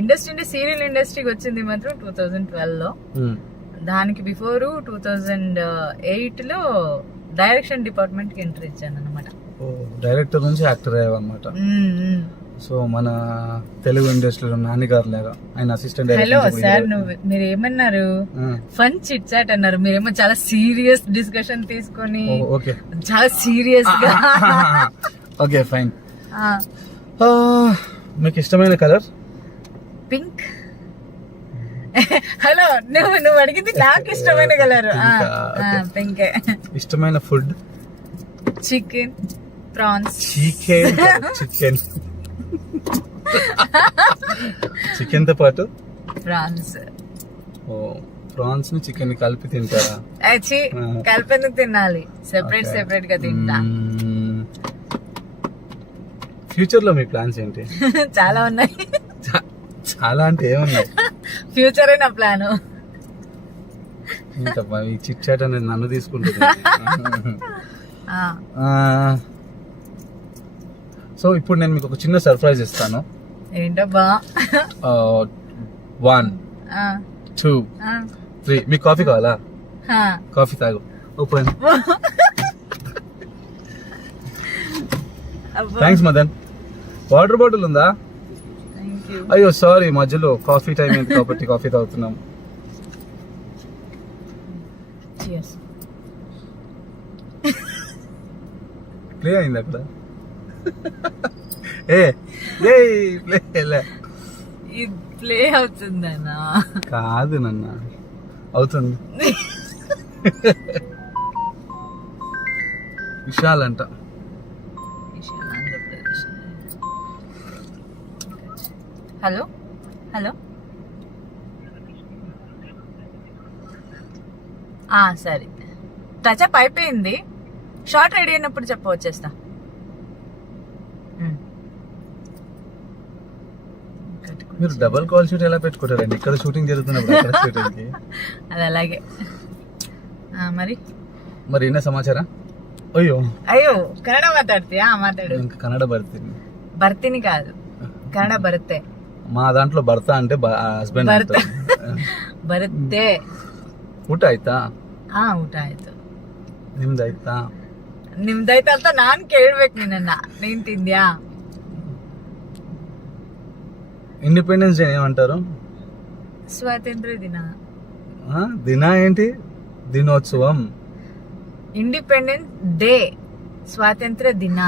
Industry serial ఇండస్ట్రీకి వచ్చింది మాత్రం 2012 లో. దానికి బిఫోర్ 2008 లో డైరెక్షన్ డిపార్ట్మెంట్ కి ఎంట్రీ ఇచ్చాను అనమాట. డైరెక్టర్ నుంచి యాక్టర్ అయ్యావన్నమాట. సో మన తెలుగు ఇండస్ట్రీలో నాన్నగారు లేగా ఆయన అసిస్టెంట్ హలో సార్, మీరు ఏమన్నారు? ఫన్ చిట్ చాట్ అన్నారు. మీరేమో చాలా సీరియస్ డిస్కషన్ తీసుకొని చాలా సీరియస్ గా. Okay fine. మీకు ఇష్టమైన కలర్? పింక్. హలో, నువ్వు అడిగింది నాకు ఇష్టమైన కలర్ పింక్. ఇష్టమైన food? Chicken, prawns. Chicken chicken తో పాటు ప్రాన్స్. ఓ, ప్రాన్స్ ని చికెన్ ని కలిపి తింటారా? కలిపేందుకు తినాలి, సెపరేట్ గా తింటా. ఫ్యూచర్ లో మీ ప్లాన్స్ ఏంటి? చాలా ఉన్నాయి. చాలా అంటే ఏమున్నాయి? ఫ్యూచరే నా ప్లాన్. ఈ చిట్ చాట్ అనేది నన్ను తీసుకుంటుంది. సో ఇప్పుడు నేను మీకు ఒక చిన్న సర్ప్రైజ్ ఇస్తాను. ఏంటబ్బా? 1 2 3. మీకు కాఫీ కావాలా? కాఫీ తాగు. Open. Thanks Madan. Water bottle ఉందా? అయ్యో సారీ, మధ్యలో కాఫీ టైం అయింది కాబట్టి కాఫీ తాగుతున్నాం. ప్లే అయింది అక్కడ. ప్లే అవుతుందన్నా? కాదు నన్న, అవుతుంది. విశాల్ అంట. హలో హలో, సరే టచ్అప్ అయిపోయింది. షార్ట్ రెడీ అయినప్పుడు చెప్ప, వచ్చేస్తా. మీరు డబుల్ కాల్ షూట్ ఎలా పెట్టుకుంటారండి? ఇక్కడ షూటింగ్ జరుగుతున్నప్పుడు అక్కడ షూటింగ్ కి. అది అలాగే. మరి ఏనా సమాచారం? అయ్యో కన్నడ మాట్లాడుతీయా? మాట్లాడు. ఇంకా కన్నడ భర్తిని కాదు, కన్నడ భర్తే. మా దాంట్లో భర్త అంటే ಹಸ್ಬೆಂಡ್. ಬರುತ್ತೆ. ಊಟ ಆಯ್ತಾ? ಊಟ ಆಯ್ತು. ನಿಮ್ದಾಯ್ತಾ? ನಿಮ್ದಾಯ್ತಾ ಅಂತ ನಾನ್ ಕೇಳ್ಬೇಕು ನಿನ್ನ. ನೀನ್ ತಿಂದ್ಯಾ? ఇండిపెండెన్స్ డే ఏమంటారు? స్వాతంత్ర దిన. దిన ఏంటి? దినోత్సవం. ఇండిపెండెన్స్ డే, స్వాతంత్ర దిన.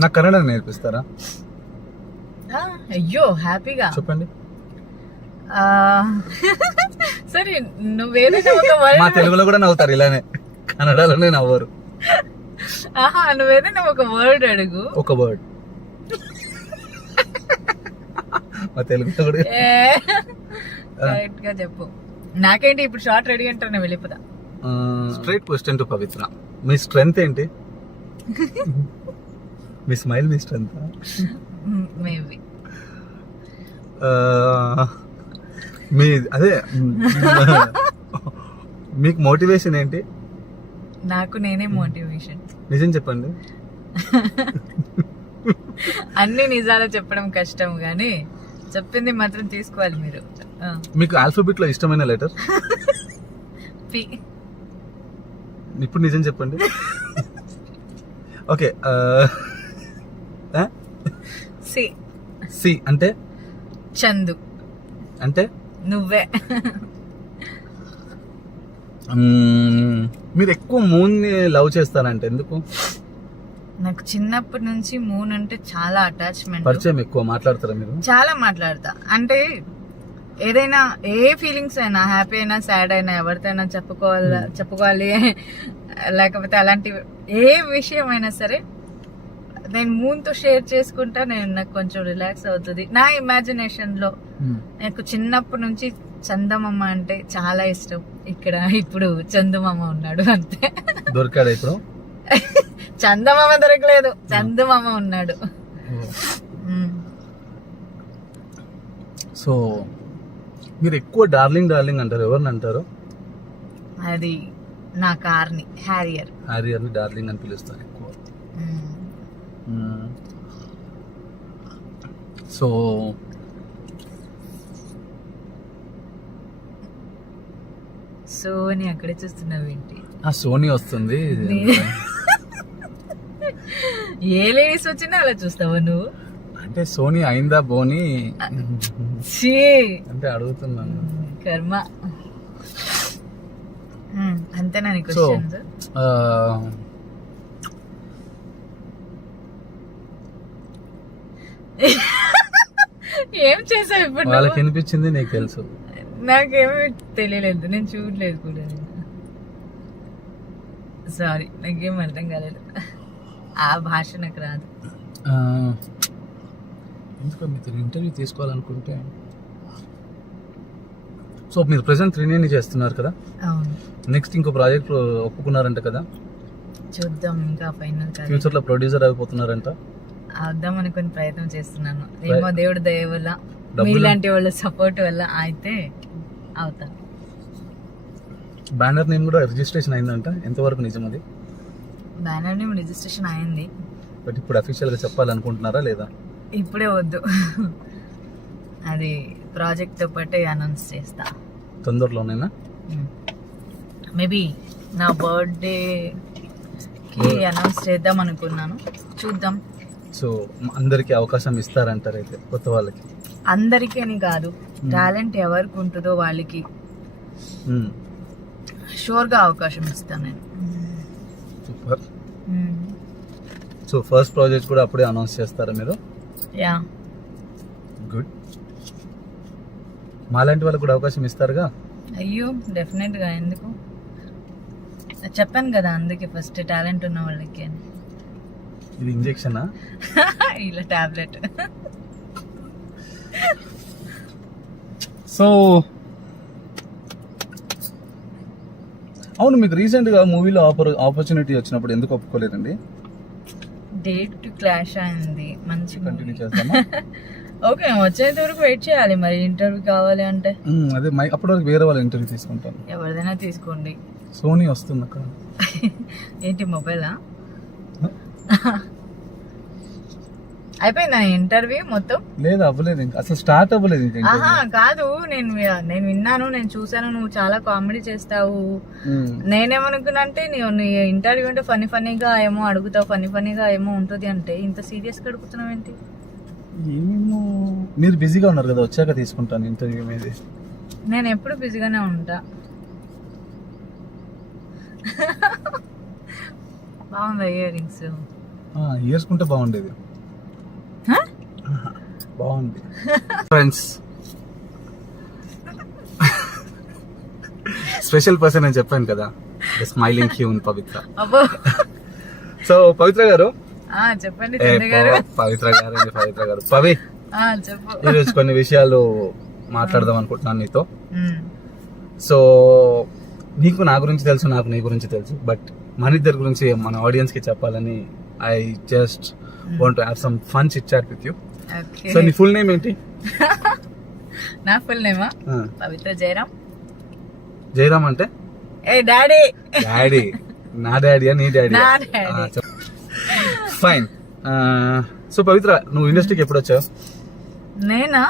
నాకు కన్నడ నేర్పిస్తారా? అయ్యో హ్యాపీగా చెప్పండి. సరే, నువ్వేదైనా ఒక వర్డ్. మా తెలుగులో కూడా నవ్వుతారు ఇలానే, కన్నడలోనే నవ్వరు. నువ్వేదైనా ఒక వర్డ్ అడుగు. ఒక వర్డ్ మా తెలుగులో కూడా కరెక్ట్ గా చెప్పు. నాకేంటి ఇప్పుడు షార్ట్ రెడీ అంటారు, నేను వెళ్ళిపోతా. Straight question to Pavitra. Me strength ఏంటి? మీ స్మైల్ మీ స్ట్రెంగ్త్? మేబీ. మీ అదే మీకు మోటివేషన్ ఏంటి? నాకు నేనే మోటివేషన్. నిజం చెప్పండి. అన్ని నిజాలు చెప్పడం కష్టం గానీ చెప్పింది మాత్రం తీసుకోవాలి మీరు. మీకు ఆల్ఫాబెట్ లో ఇష్టమైన లెటర్? పి. ఇప్పుడు నిజం చెప్పండి. ఓకే. సి. సి అంటే? చందు. అంటే? నువ్వే. మీరు ఎక్కువ మూన్ ని లవ్ చేస్తారంటే ఎందుకు? నాకు చిన్నప్పటి నుంచి మూన్ అంటే చాలా అటాచ్మెంట్. పరిచయం ఎక్కువ మాట్లాడతారా మీరు? చాలా మాట్లాడతా. అంటే ఏదైనా ఏ ఫీలింగ్స్ అయినా, హ్యాపీ అయినా సాడ్ అయినా ఎవరితోనైనా చెప్పుకోవాలి లేకపోతే అలాంటి ఏ విషయం అయినా సరే నేను మూన్ తో షేర్ చేసుకుంటా. నాకు కొంచెం రిలాక్స్ అవుతుంది. నా ఇమాజినేషన్ లో నాకు చిన్నప్పటి నుంచి చందమామ అంటే చాలా ఇష్టం. ఇప్పుడు చందమామ ఉన్నాడు అంతే. దొరికాడు ఇప్పుడు? చందమామ దొరకలేదు, చందమామ ఉన్నాడు. సో మీరు ఎక్కువ డార్లింగ్ అంటారు, ఎవరిని అంటారు? అది నా కార్ని, హ్యారియర్. హ్యారియర్ ని డార్లింగ్ అని పిలుస్తారు ఎక్కువ. సో సోని అక్కడే చూస్తున్నావు ఏంటి? ఆ సోనీ వస్తుంది. ఏ లేడీస్ వచ్చినా అలా చూస్తావా నువ్వు? అంటే సోనీ అయిందా బోని ఛీ, అంటే అడుగుతున్నాను. కర్మ. అంతేనా నీ సో క్వశ్చన్స్? ఏం చేసావు ఇప్పుడు వాళ్ళకి నువ్వు? వినిపించింది నీకు తెలుసు. నాకేమీ తెలియలేదు, నేను చూడలేదు కూడా. సారీ, నాకేం అర్థం కాలేదు. ఆ భాష నాకు రాదు. ఎందుకు మీతో ఇంటర్వ్యూ తీసుకోవాలనుకుంటే, సో మీరు ప్రెసెంట్ 3 చేస్తున్నారు కదా, అవును, నెక్స్ట్ ఇంకో ప్రాజెక్ట్ ఒప్పుకున్నారంట కదా, చూద్దాం. ఇంకా ఫైనల్ కాదు. ఫ్యూచర్ లో ప్రొడ్యూసర్ అయిపోతున్నారంట. అవుదాం అనుకుని ప్రయత్నం చేస్తున్నాను. ఏమో దేవుడి దయ వల్ల, డబ్బులు- మీలాంటి వాళ్ళ సపోర్ట్ వల్ల అయితే అవుతాను. బ్యానర్ నేమ్ కూడా రిజిస్ట్రేషన్ అయిందంట. ఎంతవరకు నిజం అది? బ్యానర్ నేమ్ రిజిస్ట్రేషన్ అయింది. బట్ ఇప్పుడు అఫీషియల్ గా చెప్పాలనుకుంటున్నారా లేదా? ఇప్పుడే వద్దు, అది ప్రాజెక్ట్ తో పాటే అనౌన్స్ చేస్తా. తొందరలోనేనా? మేబీ నా బర్త్డే కి అనౌన్స్ చేద్దాం అనుకున్నాను, చూద్దాం. సో అందరికి అవకాశం ఇస్తారంటారు అయితే, కొత్త వాళ్ళకి? అందరికీ అని కాదు, టాలెంట్ ఎవరికి ఉంటుందో వాళ్ళకి షూర్ గా అవకాశం ఇస్తాను నేను. సూపర్. సో ఫస్ట్ ప్రాజెక్ట్ కూడా అప్పుడే అనౌన్స్ చేస్తారా మీరు? Yeah, good. మాలాంటి వాళ్ళకి కూడా అవకాశం ఇస్తారుగా? అయ్యో డెఫినెట్ గా, ఎందుకు? చెప్పాను కదా, అందుకే ఫస్ట్ టాలెంట్ ఉన్న వాళ్ళకి అని. ఇది ఇంజెక్షనా? ఇలా టాబ్లెట్. సో అవును, మీకు రీసెంట్ గా మూవీలో ఆపర్చునిటీ వచ్చినప్పుడు ఎందుకు ఒప్పుకోలేదండి? డేట్ క్లాష్ అయింది. మంచి కంటిన్యూ చేద్దామా? ఓకే, వచ్చేంత వరకు వెయిట్ చేయాలి మరి. ఇంటర్వ్యూ కావాలి అంటే అదే అప్పటి వరకు వేరే వాళ్ళ ఇంటర్వ్యూ తీసుకుంటాను. ఎవరిదైనా తీసుకోండి. సోనీ వస్తుంది అక్కడ. ఏంటి, మొబైలా? అయిపోయిందా ఇంటర్వ్యూ మొత్తం? లేదు, అవ్వలేదు ఇంకా, అసలు స్టార్ట్ అవ్వలేదు ఇంకా ఆహా కాదు, నేను విన్నాను, నేను చూసాను, నువ్వు చాలా కామెడీ చేస్తావు. నేనేమనుకున్నా అంటే నీ ఇంటర్వ్యూ అంటే ఫన్నీగా ఏమో అడుగుతావు, ఫన్నీగా ఏమో ఉంటుంది అంటే, ఇంత సీరియస్ గా అడుగుతున్నావు ఏంటి? ఏమేమో, మీరు బిజీగా ఉన్నారు కదా, వచ్చాక తీసుకుంటాను ఇంటర్వ్యూ మీది. నేను ఎప్పుడు బిజీగానే ఉంటా. బాగుంది ఇయర్ రింగ్స్. వేసుకుంటే బాగుండేది. బాగుంది. ఫ్రెండ్స్, స్పెషల్ పర్సన్ అని చెప్పాను కదా, స్మైలింగ్ హ్యూమన్ పవిత్ర. అబ్బో, సో పవిత్ర గారు, చెప్పండి చంద్ర గారు. పవిత్ర గారు పవి, చెప్పు. ఈరోజు కొన్ని విషయాలు మాట్లాడదాం అనుకుంటున్నాను నీతో. సో నీకు నా గురించి తెలుసు, నాకు నీ గురించి తెలుసు, బట్ మన ఇద్దరి గురించి మన ఆడియన్స్ కి చెప్పాలని I just want to have some fun chit chat with you. So నీ ఫుల్ నేమ్ ఏంటి? నా ఫుల్ నేమా పవిత్ర జయరామ్. జయరామ్ అంటే ఏ డాడీ. డాడీ? నా డాడీయా నీ డాడీ? నా డాడీ. ఫైన్. సో పవిత్ర, నువ్వు ఇండస్ట్రీకి ఎప్పుడు వచ్చావు? నేనా?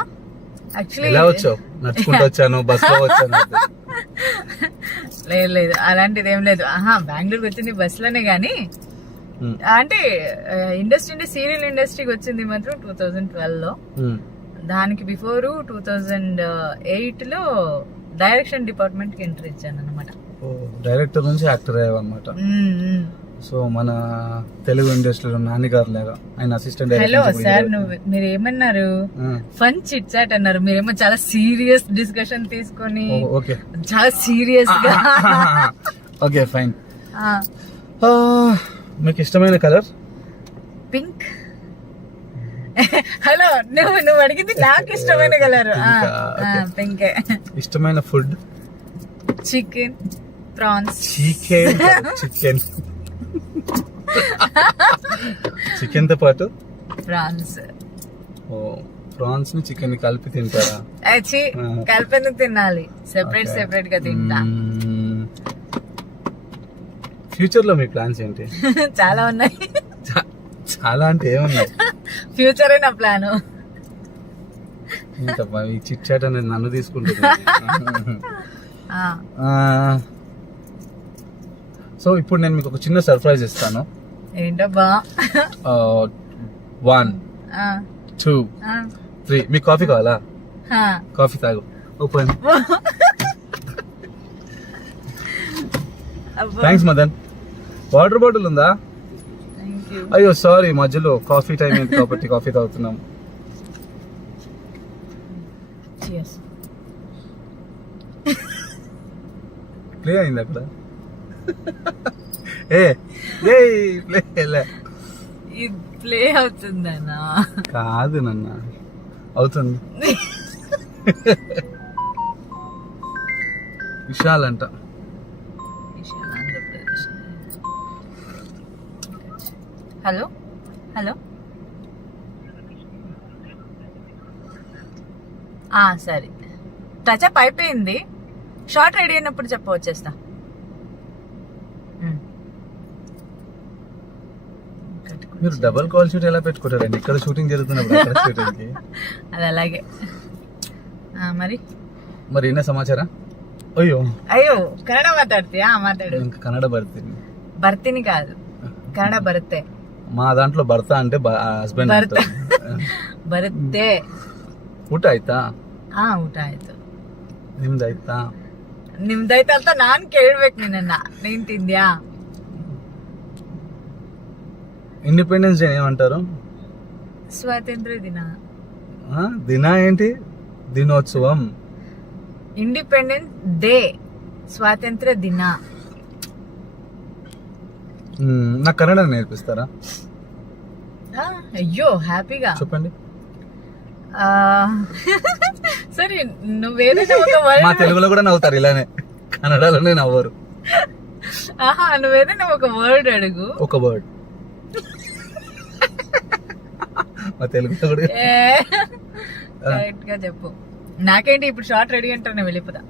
యాక్చువల్లీ ఎలా వచ్చావు? నడుచుకుంటూ వచ్చాను, బస్ లో వచ్చాను? లేదు, అలాంటిది ఏం లేదు. బెంగళూరుకి వచ్చింది బస్ లోనే గానీ, అంటే ఇండస్ట్రీ సీరియల్ ఇండస్ట్రీకి వచ్చింది మాత్రం 2012 లో. దానికి బిఫోర్ 2008 లో డైరెక్షన్ డిపార్ట్మెంట్ కి ఎంట్రీ ఇచ్చాను అనమాట. డైరెక్టర్ నుంచి యాక్టర్ అయ్యావన్నమాట. సో మన తెలుగు ఇండస్ట్రీలో నాన్నగారు లాగా ఆయన అసిస్టెంట్. హలో సార్, మీరు ఏమన్నారు? ఫన్ చిట్ చాట్ అన్నారు, మీరేమో చాలా సీరియస్ డిస్కషన్ తీసుకొని చాలా సీరియస్ గా. Okay fine. మీకు ఇష్టమైన కలర్? పింక్. హలో, నువ్వు అడిగింది నాకు ఇష్టమైన కలర్ పింక్. ఇష్టమైన food? Chicken, prawns. Chicken chicken తో పాటు ప్రాన్స్. ప్రాన్స్ ని చికెన్ కలిపి తింటారా? కలిపేందుకు తినాలి, సెపరేట్ గా తింటా. ఫ్యూచర్ లో మీ ప్లాన్స్ ఏంటి? చాలా ఉన్నాయి. చాలా అంటే ఏమున్నాయి? ఫ్యూచర్ నా ప్లాన్. ఏంటబ్బా ఈ చిట్ చాట్ అనేది నన్ను తీసుకుంటుంది. సో ఇప్పుడు నేను మీకు ఒక చిన్న సర్ప్రైజ్ ఇస్తాను. ఏంటబ్బా? 1 2 3 మీకు కాఫీ కావాలా? కాఫీ తాగు. Open. Thanks Madan. Water bottle ఉందా? అయ్యో సారీ, మధ్యలో కాఫీ టైం అయింది కాబట్టి కాఫీ తాగుతున్నాం. ప్లే అయింది అక్కడ. ప్లే అవుతుందన్నా? కాదు నన్న, అవుతుంది. విశాల్ అంట. హలో హలో, సరే టచ్అప్ అయిపోయింది. షార్ట్ రెడీ అయినప్పుడు చెప్ప, వచ్చేస్తా. మీరు డబుల్ కాల్ షూట్ ఎలా పెట్టుకుంటారండి? ఇక్కడ షూటింగ్ జరుగుతున్నప్పుడు అక్కడ షూటింగ్ కి? అది అలాగే. మరి ఏనా సమాచార? అయ్యో అయ్యో, కన్నడ మాట్లాడుతీయా? మాట్లాడు. ఇంకా కన్నడ భర్తీని. భర్తీని కాదు, కన్నడ భర్తే. మా దాంట్లో భర్త అంటే ಹಸ್ಬೆಂಡ್. ಬರುತ್ತೆ. ಊಟ ಆಯ್ತಾ? ಊಟ ಆಯ್ತು. ನಿಮ್ದಾಯ್ತಾ? ನಿಮ್ದಾಯ್ತಾ ಅಂತ ನಾನ್ ಕೇಳ್ಬೇಕು ನಿನ್ನ. ನೀನ್ ತಿಂದ್ಯಾ? ఇండిపెండెన్స్ డే ఏమంటారు? స్వాతంత్ర దిన. దిన ఏంటి? దినోత్సవం. ఇండిపెండెన్స్ డే, స్వాతంత్ర దిన. నాకు కన్నడ నేర్పిస్తారా? అయ్యో హ్యాపీగా చెప్పండి. సరే, నువ్వేదైనా ఒక వర్డ్. మా తెలుగులో కూడా నవ్వుతారు ఇలానే, కన్నడలోనే నవ్వరు. నువ్వేదైనా ఒక వర్డ్ అడుగు. ఒక వర్డ్ మా తెలుగులో కూడా కరెక్ట్ గా చెప్పు. నాకేంటి ఇప్పుడు షార్ట్ రెడీ అంటే నేను వెళ్ళిపోతా.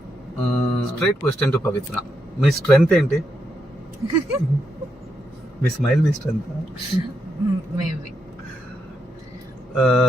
Straight question to Pavitra, me strength ఏంటి? మీ స్మైల్ మీ స్ట్రెంగ్త్? మేబీ